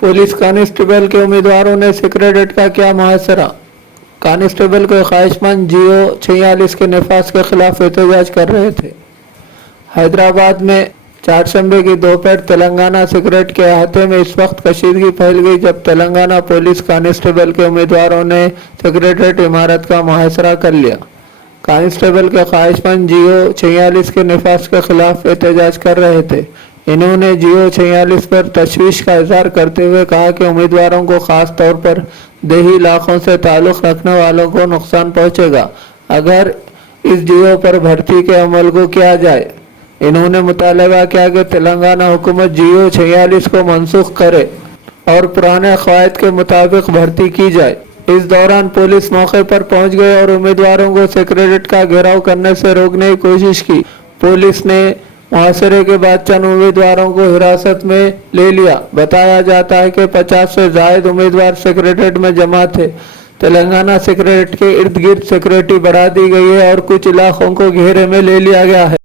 Police constable के उम्मीदवारों ने सेक्रेटरीट का किया मुहासरा। कांस्टेबल को ख्वाहिशमंद जियो 46 के नफाज के खिलाफ एहतजाज कर रहे थे। हैदराबाद में चारशंबे की दोपहर तेलंगाना सेक्रेटरीट के अहाते में इस वक्त कशीदगी फैल गई जब तेलंगाना पुलिस कांस्टेबल के उम्मीदवारों ने सेक्रेटरीट इमारत का मुहासरा कर लिया। कांस्टेबल के ख्वाहिशमंद जियो 46 के नफाज के खिलाफ एहतजाज कर रहे थे। इन्होंने जियो 46 पर तशवीश का इजहार करते हुए कहा कि उम्मीदवारों को खास तौर पर देही इलाकों से ताल्लुक़ रखने वालों को नुकसान पहुंचेगा अगर इस जियो पर भर्ती के अमल को किया जाए। इन्होंने मुतालबा किया कि तेलंगाना हुकूमत जियो 46 को मनसूख करे और पुराने क़वायद के मुताबिक भर्ती की जाए। इस दौरान पुलिस मौके पर पहुंच गई और उम्मीदवारों को सेक्रेटरीट का घेराव करने से रोकने की कोशिश की। पुलिस ने मुहासरे के बाद चंद उम्मीदवारों को हिरासत में ले लिया। बताया जाता है कि 50 से जायद उम्मीदवार सेक्रेटरीट में जमा थे। तेलंगाना सेक्रेटरीट के इर्द गिर्द सिक्योरिटी बढ़ा दी गई है और कुछ इलाकों को घेरे में ले लिया गया है।